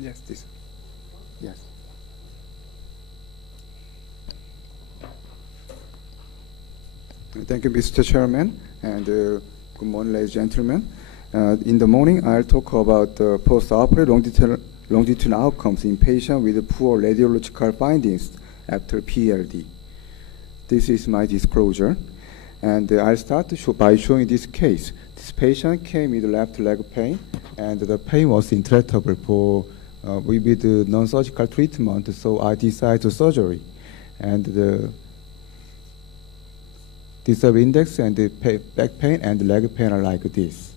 Yes, this. Yes. Thank you, Mr. Chairman, and good morning, ladies and gentlemen. In the morning, I'll talk about postoperative longitudinal outcomes in patients with poor radiological findings after PLD. This is my disclosure, and I'll start by showing this case. This patient came with left leg pain, and the pain was intractable with non-surgical treatment, so I decided to surgery. And the disturb index and the back pain and leg pain are like this.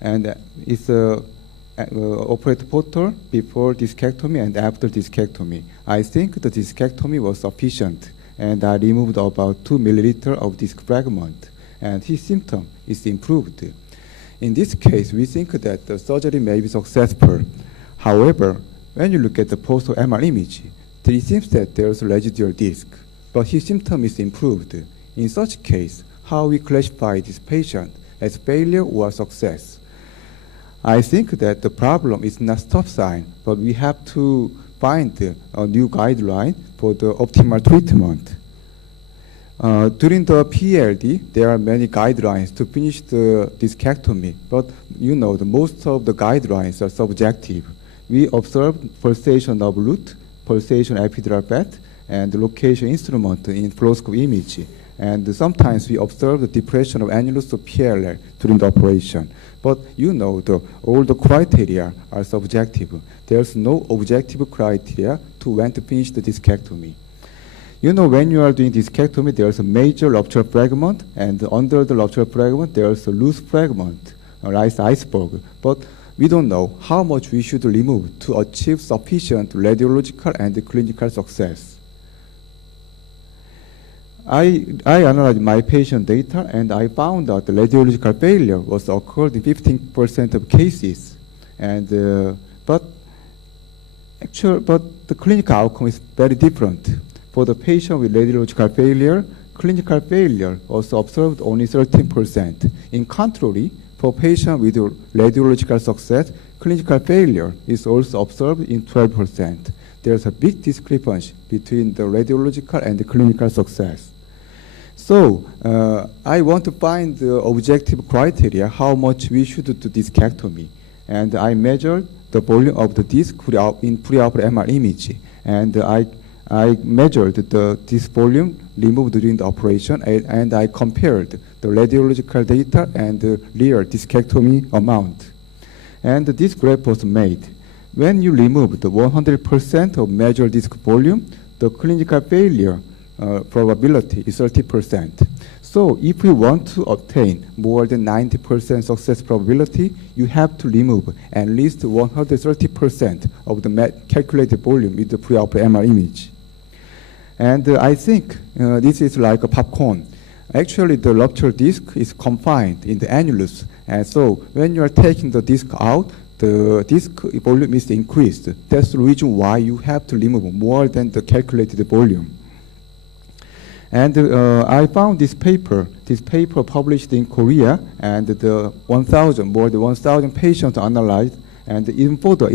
And it's operator photo before discectomy and after discectomy. I think the discectomy was sufficient, and I removed about 2 milliliters of disc fragment, and his symptom is improved. In this case, we think that the surgery may be successful. However, when you look at the post-MR image, it seems that there's a residual disc, but his symptom is improved. In such case, how we classify this patient as failure or success? I think that the problem is not stop sign, but we have to find a new guideline for the optimal treatment. During the PLD, there are many guidelines to finish the discectomy, but you know, most of the guidelines are subjective. We observe pulsation of root, pulsation epidural fat, and location instrument in fluoroscope image. And sometimes we observe the depression of annulus of PLL during the operation. But you know, all the criteria are subjective. There's no objective criteria to when to finish the discectomy. You know, when you are doing discectomy, there's a major rupture fragment, and under the rupture fragment, there's a loose fragment, like iceberg. But we don't know how much we should remove to achieve sufficient radiological and clinical success. I analyzed my patient data, and I found that the radiological failure was occurred in 15% of cases. And but the clinical outcome is very different. For the patient with radiological failure, clinical failure was observed only 13%. In contrary, for patient with radiological success, clinical failure is also observed in 12%. There's a big discrepancy between the radiological and the clinical success. So I want to find the objective criteria, how much we should do discectomy. And I measured the volume of the disc in preoperative MR image. And I measured this volume removed during the operation, and I compared the radiological data and the real discectomy amount. And this graph was made. When you remove the 100% of measured disc volume, the clinical failure probability is 30%. So if we want to obtain more than 90% success probability, you have to remove at least 130% of the calculated volume with the preoperative MR image. And I think this is like a popcorn. Actually, the rupture disc is confined in the annulus. And so when you are taking the disc out, the disc volume is increased. That's the reason why you have to remove more than the calculated volume. And I found this paper published in Korea, and more than 1,000 patients analyzed, and even for the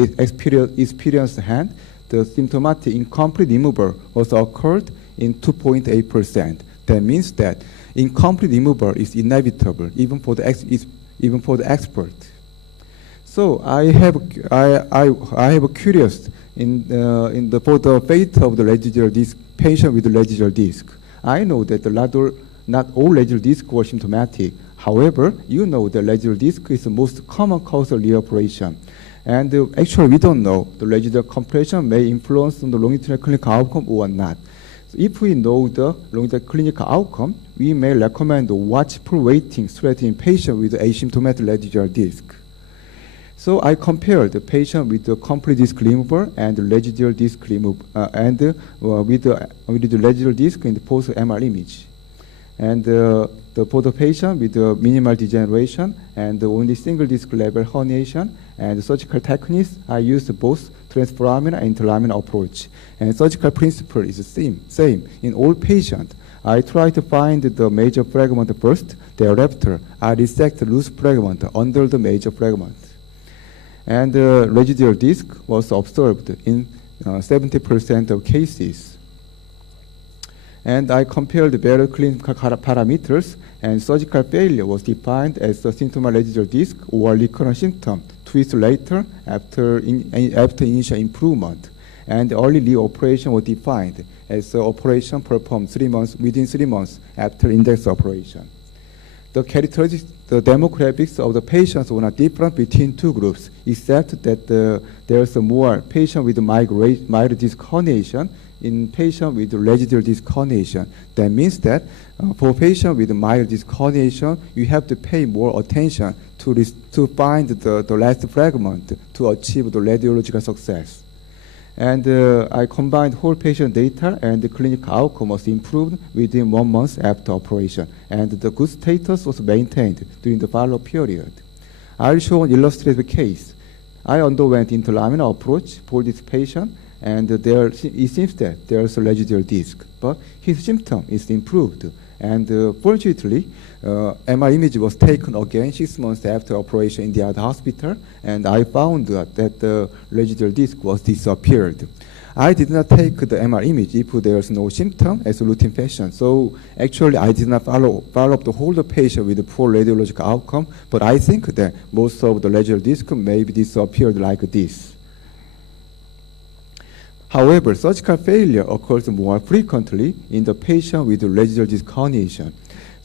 experienced hand, the symptomatic incomplete removal was occurred in 2.8%. That means that incomplete removal is inevitable, even for the expert. So I have a curious for the fate of the residual disc patient with the residual disc. I know that not all residual discs were symptomatic. However, you know the residual disc is the most common cause of reoperation. And actually, we don't know the residual compression may influence the longitudinal clinical outcome or not. So if we know the longitudinal clinical outcome, we may recommend the watchful waiting strategy in patients with asymptomatic residual disc. So I compared the patient with the complete disc removal and the residual disc removal, with the residual disc in the post-MR image. And for the patient with the minimal degeneration and only single disc level herniation and surgical techniques, I used both transforaminal and interlaminar approach. And surgical principle is the same in all patients. I try to find the major fragment first. Thereafter, I resect the loose fragment under the major fragment. And residual disc was observed in 70% of cases. And I compared the various clinical parameters, and surgical failure was defined as a symptomatic residual disc or recurrent symptom 2 weeks later after initial improvement. And early reoperation was defined as an operation performed within 3 months after index operation. The characteristics, the demographics of the patients were not different between two groups, except that there's more patient with mild disc herniation in patient with residual disc herniation. That means that for patient with mild disc herniation, you have to pay more attention to find the last fragment to achieve the radiological success. And I combined whole patient data, and the clinical outcome was improved within 1 month after operation, and the good status was maintained during the follow-up period. I'll show an illustrative case. I underwent interlaminar approach for this patient, and it seems that there's a residual disc, but his symptom is improved. And fortunately, MRI image was taken again 6 months after operation in the other hospital, and I found that the residual disc was disappeared. I did not take the MRI image if there's no symptom as a routine fashion. So actually, I did not follow up the whole patient with a poor radiological outcome, but I think that most of the residual disc may be disappeared like this. However, surgical failure occurs more frequently in the patient with residual disc herniation.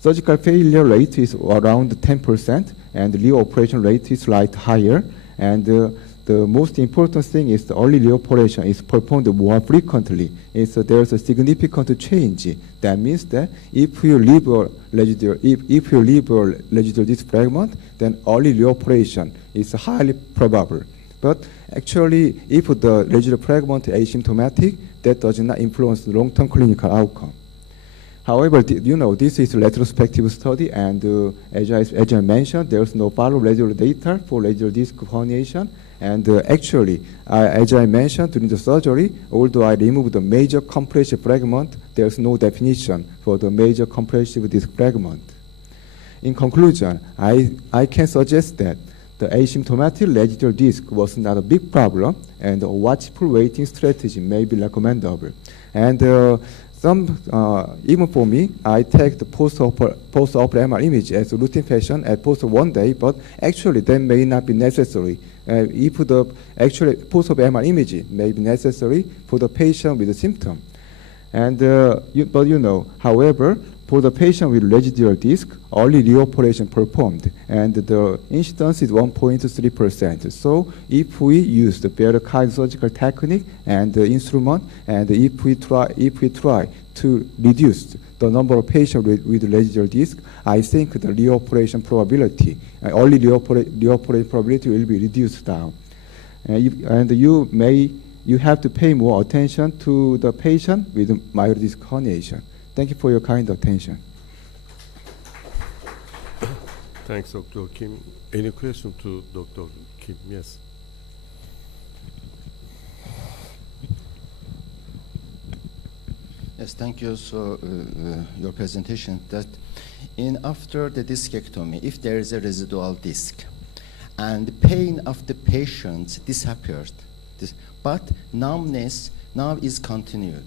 Surgical failure rate is around 10%, and the reoperation rate is slightly higher. And the most important thing is the early reoperation is performed more frequently. There's a significant change. That means that if you leave a residual disc fragment, then early reoperation is highly probable. But actually, if the residual fragment is asymptomatic, that does not influence the long-term clinical outcome. However, this is a retrospective study, and as I mentioned, there's no follow residual data for residual disc herniation. And actually, as I mentioned during the surgery, although I removed the major compressive fragment, there's no definition for the major compressive disc fragment. In conclusion, I can suggest that the asymptomatic residual disc was not a big problem, and a watchful waiting strategy may be recommendable. And even for me, I take the post-operative MRI image as a routine fashion at post 1 day, but actually that may not be necessary. If the actually post-operative MRI image may be necessary for the patient with a symptom. And however, for the patient with residual disc, early reoperation performed, and the incidence is 1.3%. So if we use the better kind of surgical technique and the instrument, and if we try to reduce the number of patients with residual disc, I think the reoperation probability, early reoperation probability will be reduced down. And you have to pay more attention to the patient with mild disc herniation. Thank you for your kind attention. Thanks, Dr. Kim. Any question to Dr. Kim? Yes. Yes, thank you. So your presentation that after the discectomy, if there is a residual disc and the pain of the patient disappeared, but numbness now is continued,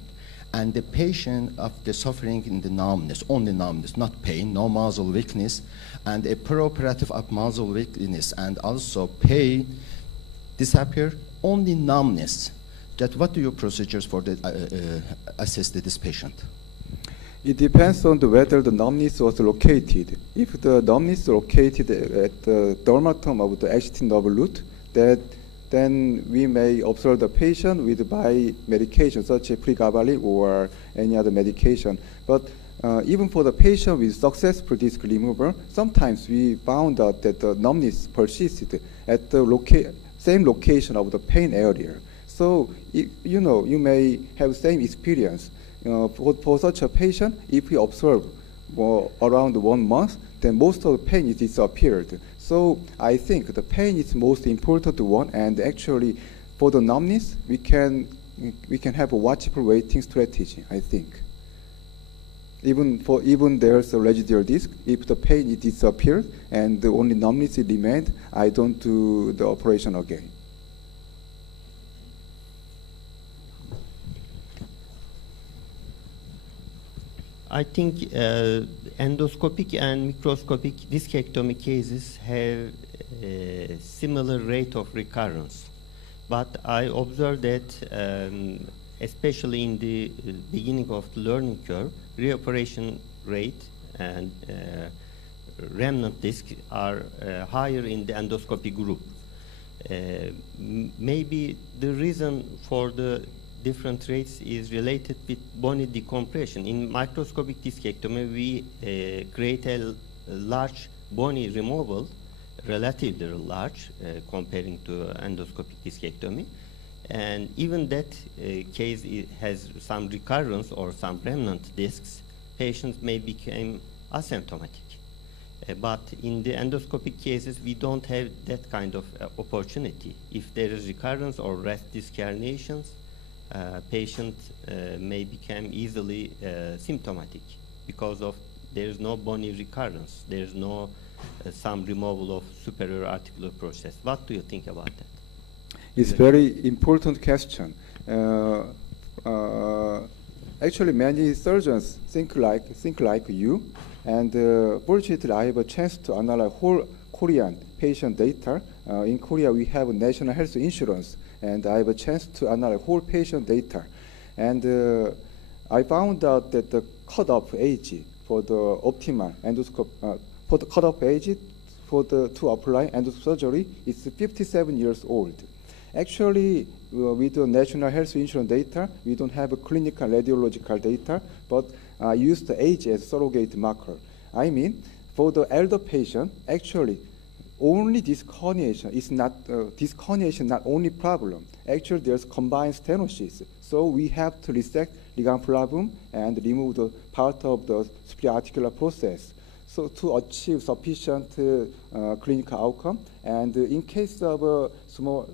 and the patient of the suffering in the numbness, only numbness, not pain, no muscle weakness, and a preoperative of muscle weakness, and also pain disappear, only numbness. That what do your procedures for the assess this patient? It depends on whether the numbness was located. If the numbness is located at the dermatom of the HT nerve root, then we may observe the patient with by medication such as pregabalin or any other medication. But even for the patient with successful disc removal, sometimes we found out that the numbness persisted at the same location of the pain area. So you may have same experience. For such a patient, if we observe around 1 month, then most of the pain is disappeared. So I think the pain is most important one, and actually for the numbness, we can have a watchful waiting strategy, I think. Even there's a residual disc, if the pain it disappears and the only numbness remained, I don't do the operation again. I think endoscopic and microscopic discectomy cases have a similar rate of recurrence. But I observed that, especially in the beginning of the learning curve, reoperation rate and remnant discs are higher in the endoscopy group. Maybe the reason for the different rates is related with bony decompression. In microscopic discectomy, we create a large bony removal, relatively large comparing to endoscopic discectomy. And even that case has some recurrence or some remnant discs, patients may become asymptomatic. But in the endoscopic cases, we don't have that kind of opportunity. If there is recurrence or rest disc herniations, patient may become easily symptomatic because of there's no bony recurrence, there's no some removal of superior articular process. What do you think about that? It's very important question. Actually, many surgeons think like you, and fortunately, I have a chance to analyze whole Korean patient data. In Korea, we have national health insurance, and I have a chance to analyze whole patient data. And I found out that the cutoff age for the optimal endoscope, for the cutoff age to apply endoscopic surgery is 57 years old. Actually, with the national health insurance data, we don't have a clinical radiological data, but I use the age as surrogate marker. I mean, for the elder patient, actually, only disc herniation is not disc herniation not only problem. Actually, there's combined stenosis. So we have to resect ligament flavum and remove the part of the superior articular process. So to achieve sufficient clinical outcome, and in case of small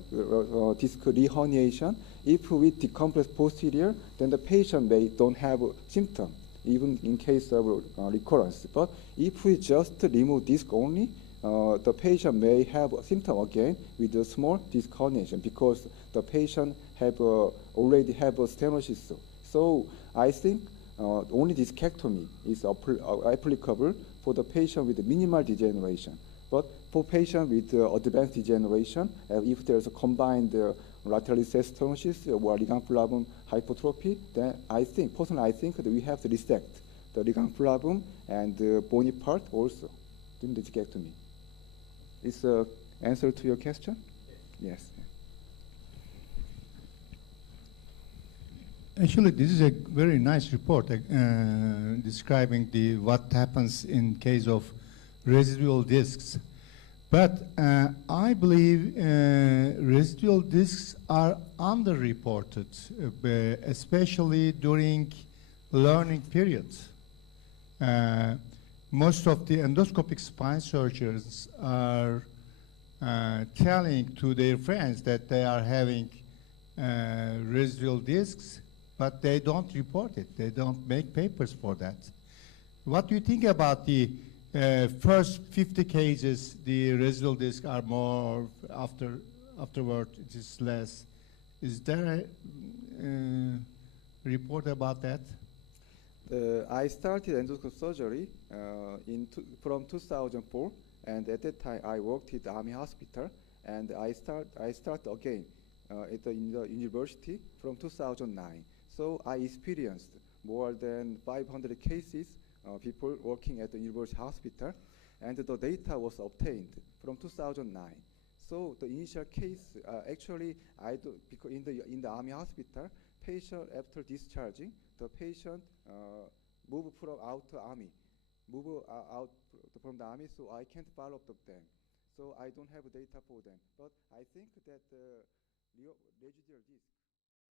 disc reherniation, if we decompress posterior, then the patient may don't have symptom, even in case of recurrence. But if we just remove disc only, the patient may have a symptom again with a small disc herniation because the patient have already have a stenosis. So I think only discectomy is applicable for the patient with minimal degeneration. But for patient with advanced degeneration, if there's a combined lateral recess stenosis or ligament flavum hypertrophy, then personally I think that we have to resect the ligament flavum and the bony part also during the discectomy. Is the answer to your question? Yes. Actually, this is a very nice report describing what happens in case of residual discs. But I believe residual discs are underreported, especially during learning periods. Most of the endoscopic spine surgeons are telling to their friends that they are having residual discs, but they don't report it. They don't make papers for that. What do you think about the first 50 cases, the residual discs are more, afterward it is less? Is there a report about that? I started endoscopic surgery from 2004, and at that time I worked at the Army Hospital, and I start again in the university from 2009. So I experienced more than 500 cases, people working at the university hospital, and the data was obtained from 2009. So the initial case, actually, because in the Army hospital, patient after discharging, the patient move from out the army, out from the army, so I can't follow up them. So I don't have data for them. But I think that residual disc